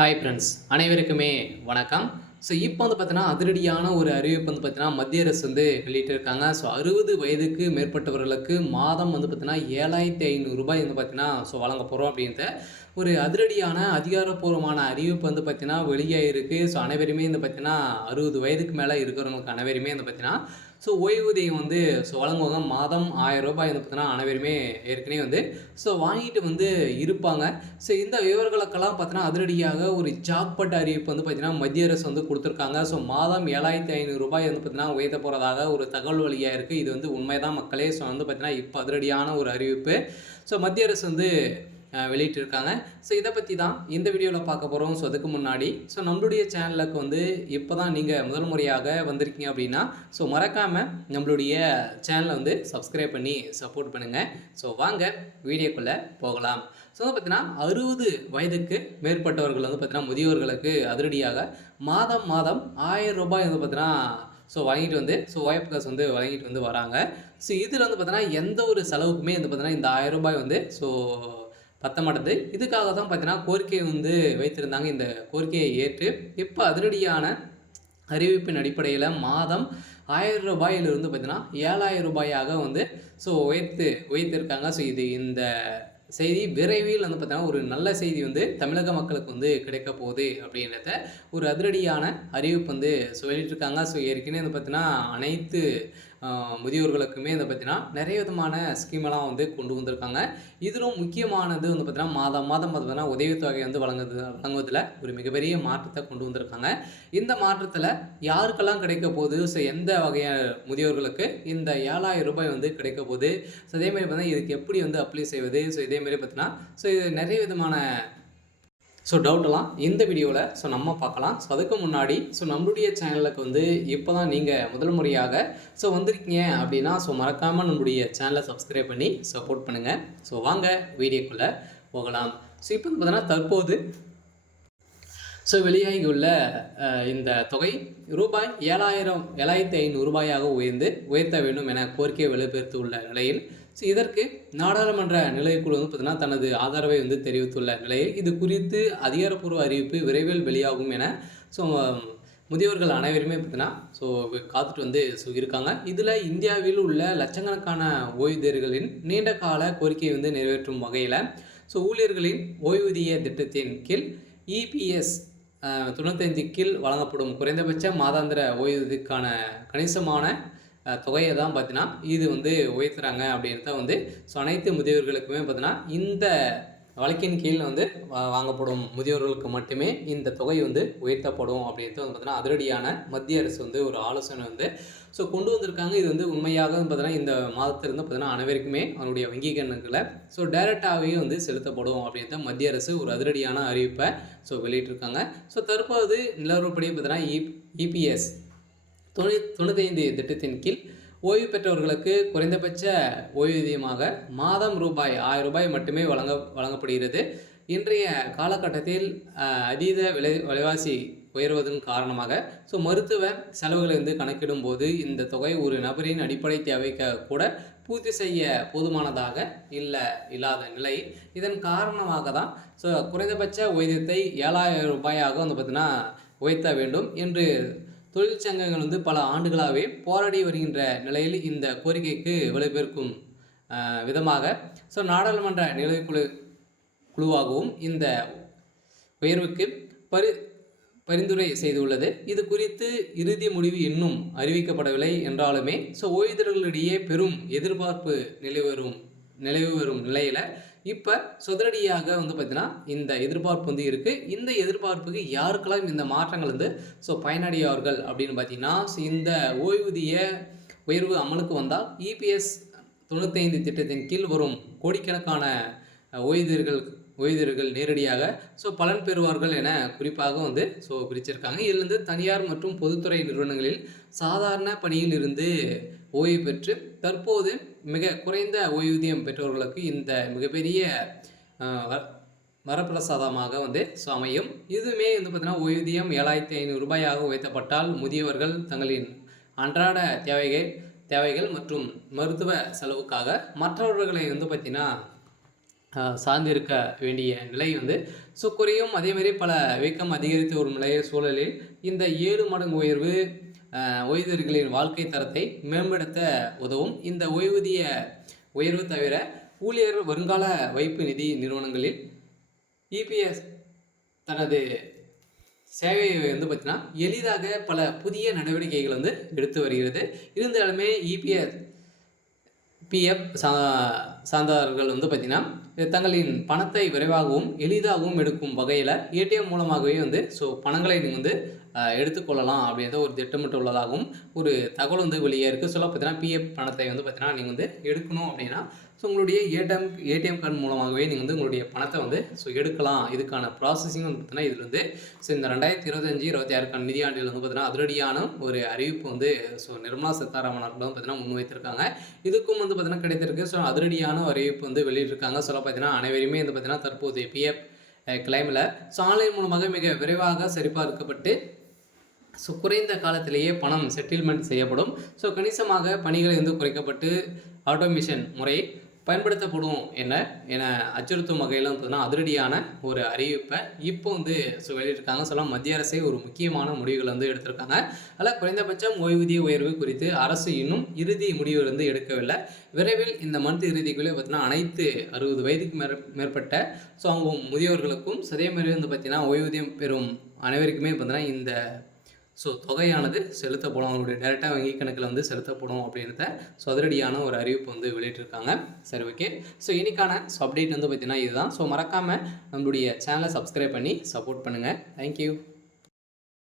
Hi friends, அனைவருக்குமே வணக்கம். So இப்போ வந்து பார்த்தீங்கன்னா, அதிரடியான ஒரு அறிவிப்பு வந்து பார்த்தீங்கன்னா, மத்திய அரசு வந்து வெளியிட்டிருக்காங்க. ஸோ 60 வயதுக்கு மேற்பட்டவர்களுக்கு மாதம் வந்து பார்த்தீங்கன்னா, ரூ. 7,500 வந்து பார்த்தீங்கன்னா, வழங்க போறோம் அப்படின்ற ஒரு அதிரடியான அதிகாரப்பூர்வமான அறிவிப்பு வந்து பார்த்தீங்கன்னா, வெளியாகிருக்கு. ஸோ அனைவருமே வந்து பார்த்தீங்கன்னா, 60 வயதுக்கு மேல இருக்கிறவங்களுக்கு அனைவருமே வந்து பார்த்தீங்கன்னா, ஓய்வூதியம் வந்து வழங்குவாங்க. மாதம் ரூ. 1000 வந்து பார்த்தீங்கன்னா, அனைவருமே ஏற்கனவே வந்து வாங்கிட்டு வந்து இருப்பாங்க. இந்த விவரங்களுக்கெல்லாம் பார்த்தீங்கன்னா, அதிரடியாக ஒரு ஜாக்பாட் அறிவிப்பு வந்து பார்த்தீங்கன்னா, மத்திய அரசு வந்து குடுத்துருக்காங்க. மாதம் ரூ. 7,500 வந்து பார்த்தீங்கன்னா, உயர்த்த போறதாக ஒரு தகவல் வெளியா இருக்கு. இது வந்து உண்மைதான் மக்களே. வந்து பார்த்தீங்கன்னா, இப்ப அதிரடியான ஒரு அறிவிப்பு. மத்திய அரசு வந்து வெளியிட்டிருக்காங்க. இத பத்தி தான் இந்த வீடியோல பார்க்க போறோம். அதுக்கு முன்னாடி நம்மளுடைய சேனலுக்கு வந்து இப்ப தான் நீங்க முதல் முறையாக வந்திருக்கீங்க அப்படின்னா, மறக்காம நம்மளுடைய சேனல வந்து சப்ஸ்கிரைப் பண்ணி சப்போர்ட் பண்ணுங்க. வாங்க வீடியோக்குள்ள போகலாம். வந்து பார்த்தீங்கன்னா, 60 வயதுக்கு மேற்பட்டவர்கள் வந்து பார்த்தீங்கன்னா, முதியோர்களுக்கு அதிரடியாக மாதம் மாதம் ரூ. 1000 வந்து பார்த்தீங்கன்னா, வாங்கிட்டு வந்து ஓய்வு காசு வந்து வழங்கிட்டு வந்து வராங்க. இதுல வந்து பார்த்தீங்கன்னா, எந்த ஒரு செலவுக்குமே வந்து பார்த்தீங்கன்னா, இந்த ரூ. 1000 வந்து பத்த மாட்டேது. இதுக்காக தான் பார்த்தீங்கன்னா, கோரிக்கை வந்து வைத்திருந்தாங்க. இந்த கோரிக்கையை ஏற்று இப்ப அதிரடியான அறிவிப்பின் அடிப்படையில மாதம் ரூ. 1000 இருந்து பார்த்தீங்கன்னா, ரூ. 7,000 வந்து உயர்த்தியிருக்காங்க. இது இந்த செய்தி விரைவில் வந்து பார்த்தீங்கன்னா, ஒரு நல்ல செய்தி வந்து தமிழக மக்களுக்கு வந்து கிடைக்க போகுது அப்படின்றத ஒரு அதிரடியான அறிவிப்பு வந்து வெளியிட்டிருக்காங்க. ஏற்கனவே வந்து பார்த்தீங்கன்னா, அனைத்து முதியோர்களுக்குமே வந்து பார்த்தீங்கன்னா, நிறைய விதமான ஸ்கீமெல்லாம் வந்து கொண்டு வந்திருக்காங்க. இதிலும் முக்கியமானது வந்து பார்த்தீங்கன்னா, மாதம் மாதம் பார்த்தீங்கன்னா, உதவித்தொகை வந்து வழங்குவதில ஒரு மிகப்பெரிய மாற்றத்த கொண்டு வந்திருக்காங்க. இந்த மாற்றத்தில யாருக்கெல்லாம் கிடைக்க போகுது? எந்த வகையான முதியோர்களுக்கு இந்த ரூ. 7,000 வந்து கிடைக்க போகுது? அதேமாரி பார்த்தீங்கன்னா, இதுக்கு எப்படி வந்து அப்ளை செய்வது? இதேமாரி பார்த்தீங்கன்னா, இது நிறைய விதமான டவுட்டெல்லாம் இந்த வீடியோல நம்ம பார்க்கலாம். அதுக்கு முன்னாடி நம்மளுடைய சேனலுக்கு வந்து இப்போ தான் நீங்க முதல் முறையாக வந்திருக்கீங்க அப்படின்னா, மறக்காம நம்மளுடைய சேனலை சப்ஸ்கிரைப் பண்ணி சப்போர்ட் பண்ணுங்க. வாங்க வீடியோக்குள்ள போகலாம். இப்போ வந்து பார்த்தீங்கன்னா, தற்போது வெளியாகியுள்ள இந்த தொகை ரூபாய் 7,500 உயர்த்த வேண்டும் என கோரிக்கை வலுப்பெற்றுள்ள நிலையில், இதற்கு நாடாளுமன்ற நிலைக்குழு வந்து பார்த்தீங்கன்னா, தனது ஆதரவை வந்து தெரிவித்துள்ள நிலையில், இது குறித்து அதிகாரப்பூர்வ அறிவிப்பு விரைவில் வெளியாகும் என முதியோர்கள் அனைவருமே பார்த்தீங்கன்னா, காத்துட்டு வந்து இருக்காங்க. இதில் இந்தியாவில் உள்ள லட்சக்கணக்கான ஓய்வூதியர்களின் நீண்ட கால கோரிக்கையை வந்து நிறைவேற்றும் வகையில் ஊழியர்களின் ஓய்வூதிய திட்டத்தின் கீழ் இபிஎஸ் 95 கீழ் வழங்கப்படும் குறைந்தபட்ச மாதாந்திர ஓய்வூதியத்துக்கான கணிசமான தொகையை தான் பார்த்தீங்கன்னா, இது வந்து உயர்த்துறாங்க அப்படின்றத வந்து அனைத்து முதியோர்களுக்குமே பார்த்தீங்கன்னா, இந்த வழக்கின் கீழ் வந்து வாங்கப்படும் முதியோர்களுக்கு மட்டுமே இந்த தொகை வந்து உயர்த்தப்படும் அப்படின்றது வந்து பார்த்தீங்கன்னா, அதிரடியான மத்திய அரசு வந்து ஒரு ஆலோசனை வந்து கொண்டு வந்திருக்காங்க. இது வந்து உண்மையாக பார்த்தீங்கன்னா, இந்த மாதத்திலிருந்து பார்த்தீங்கன்னா, அனைவருக்குமே அவனுடைய வங்கி கணக்குல டைரக்டாகவே வந்து செலுத்தப்படும் அப்படின்றத மத்திய அரசு ஒரு அதிரடியான அறிவிப்பை வெளியிட்டிருக்காங்க. தற்போது நிலவரப்படி பார்த்தீங்கன்னா, இபிஎஸ் 95 திட்டத்தின் கீழ் ஓய்வு பெற்றவர்களுக்கு குறைந்தபட்ச ஓய்வூதியமாக மாதம் ரூபாய் 1000 மட்டுமே வழங்கப்படுகிறது. இன்றைய காலகட்டத்தில் அதீத விலைவாசி உயர்வதன் காரணமாக மருத்துவ செலவுகளை வந்து கணக்கிடும் போது இந்த தொகை ஒரு நபரின் அடிப்படை தேவைக்கு கூட பூர்த்தி செய்ய போதுமானதாக இல்லாத நிலை. இதன் காரணமாக தான் குறைந்தபட்ச ஓய்வூதியத்தை ரூபாய் 7,000 வந்து பார்த்தீங்கன்னா, உயர்த்த வேண்டும் என்று தொழிற்சங்கங்கள் வந்து பல ஆண்டுகளாகவே போராடி வருகின்ற நிலையில் இந்த கோரிக்கைக்கு வலுப்பெருக்கும் விதமாக நாடாளுமன்ற குழுவாகவும் இந்த உயர்வுக்கு பரிந்துரை செய்துள்ளது. இது குறித்து இறுதி முடிவு இன்னும் அறிவிக்கப்படவில்லை என்றாலுமே ஓய்வூதியர்களிடையே பெரும் எதிர்பார்ப்பு நிலவி வரும் நிலையில இப்ப சொதரடியாக வந்து பார்த்தீங்கன்னா, இந்த எதிர்பார்ப்பு வந்து இருக்கு. இந்த எதிர்பார்ப்புக்கு யாருக்கெல்லாம் இந்த மாற்றங்கள் வந்து பயனடைவார்கள் அப்படின்னு பார்த்தீங்கன்னா, இந்த ஓய்வூதிய உயர்வு அமலுக்கு வந்தால் இபிஎஸ் 95 திட்டத்தின் கீழ் வரும் கோடிக்கணக்கான ஓய்வூதியர்கள் நேரடியாக பலன் பெறுவார்கள் என குறிப்பாக வந்து பிரிச்சிருக்காங்க. இதிலிருந்து தனியார் மற்றும் பொதுத்துறை நிறுவனங்களில் சாதாரண பணியில் இருந்து ஓய்வு பெற்று தற்போது மிக குறைந்த ஓய்வூதியம் பெற்றவர்களுக்கு இந்த மிகப்பெரிய வரப்பிரசாதமாக வந்து அமையும். இதுவுமே வந்து பார்த்தீங்கன்னா, ஓய்வூதியம் 7,500 உயர்த்தப்பட்டால் முதியவர்கள் தங்களின் அன்றாட தேவைகள் மற்றும் மருத்துவ செலவுக்காக மற்றவர்களை வந்து பார்த்தீங்கன்னா, சார்ந்திருக்க வேண்டிய நிலை வந்து குறையும். அதேமாரி பல வீக்கம் அதிகரித்து வரும் சூழலில் இந்த 7 மடங்கு உயர்வு ஓய்வூதியர்களின் வாழ்க்கை தரத்தை மேம்படுத்த உதவும். இந்த ஓய்வூதிய உயர்வு தவிர ஊழியர் வருங்கால வைப்பு நிதி நிறுவனங்களில் இபிஎஸ் தனது சேவையை வந்து பார்த்தீங்கன்னா எளிதாக பல புதிய நடவடிக்கைகள் வந்து எடுத்து வருகிறது. இருந்தாலுமே இபிஎஸ் பிஎஃப் சார்ந்தவர்கள் வந்து பார்த்திங்கன்னா தங்களின் பணத்தை விரைவாகவும் எளிதாகவும் எடுக்கும் வகையில் ஏடிஎம் மூலமாகவே வந்து பணங்களை நீங்கள் வந்து எடுத்துக்கொள்ளலாம் அப்படின்ற ஒரு திட்டமிட்டு உள்ளதாகவும் ஒரு தகவல் வந்து வெளியே இருக்குது. பார்த்தீங்கன்னா பிஎஃப் பணத்தை வந்து பார்த்தீங்கன்னா நீங்கள் வந்து எடுக்கணும் அப்படின்னா உங்களுடைய ஏடிஎம் கார்டு மூலமாகவே நீங்கள் வந்து உங்களுடைய பணத்தை வந்து எடுக்கலாம். இதுக்கான ப்ராசஸிங் வந்து பார்த்தீங்கன்னா இதில் வந்து இந்த 2025-26 நிதியாண்டில் வந்து பார்த்தீங்கன்னா அதிரடியான ஒரு அறிவிப்பு வந்து நிர்மலா சீதாராமன் அவர்கள் வந்து பார்த்தீங்கன்னா முன்வைத்திருக்காங்க. இதுக்கும் வந்து பார்த்தீங்கன்னா கிடைத்திருக்கு. அதிரடியான அறிவிப்பு வந்து வெளியிட்டிருக்காங்க. பார்த்தீங்கன்னா அனைவருமே வந்து பார்த்தீங்கன்னா தற்போது பிஎஃப் கிளைமில் ஆன்லைன் மூலமாக மிக விரைவாக சரிபார்க்கப்பட்டு குறைந்த காலத்திலேயே பணம் செட்டில்மெண்ட் செய்யப்படும். கணிசமாக பணிகளை வந்து குறைக்கப்பட்டு ஆட்டோமேஷன் முறை பயன்படுத்தப்படும் என அச்சுறுத்தும் வகையில் பார்த்தீங்கன்னா அதிரடியான ஒரு அறிவிப்பை இப்போ வந்து வெளியிட்டிருக்காங்க. மத்திய அரசே ஒரு முக்கியமான முடிவுகள் வந்து எடுத்திருக்காங்க. அதில் குறைந்தபட்சம் ஓய்வூதிய உயர்வு குறித்து அரசு இன்னும் இறுதி முடிவு வந்து எடுக்கவில்லை. விரைவில் இந்த மந்த் இறுதிக்குள்ளே பார்த்தீங்கன்னா அனைத்து 60 வயதுக்கு மேற்பட்ட அவங்க முதியோர்களுக்கும் அதேமாதிரி வந்து பார்த்தீங்கன்னா ஓய்வூதியம் பெறும் அனைவருக்குமே பார்த்தீங்கன்னா இந்த தொகையானது செலுத்தப்படும். அவங்களுடைய டைரெக்டாக வங்கி கணக்கில் வந்து செலுத்தப்படும் அப்படின்றத அதிரடியான ஒரு அறிவிப்பு வந்து வெளியிட்டிருக்காங்க. சரி, ஓகே. இன்னைக்கான அப்டேட் வந்து பார்த்தீங்கன்னா இதுதான். மறக்காமல் நம்மளுடைய சேனலை சப்ஸ்கிரைப் பண்ணி சப்போர்ட் பண்ணுங்கள். தேங்க்யூ.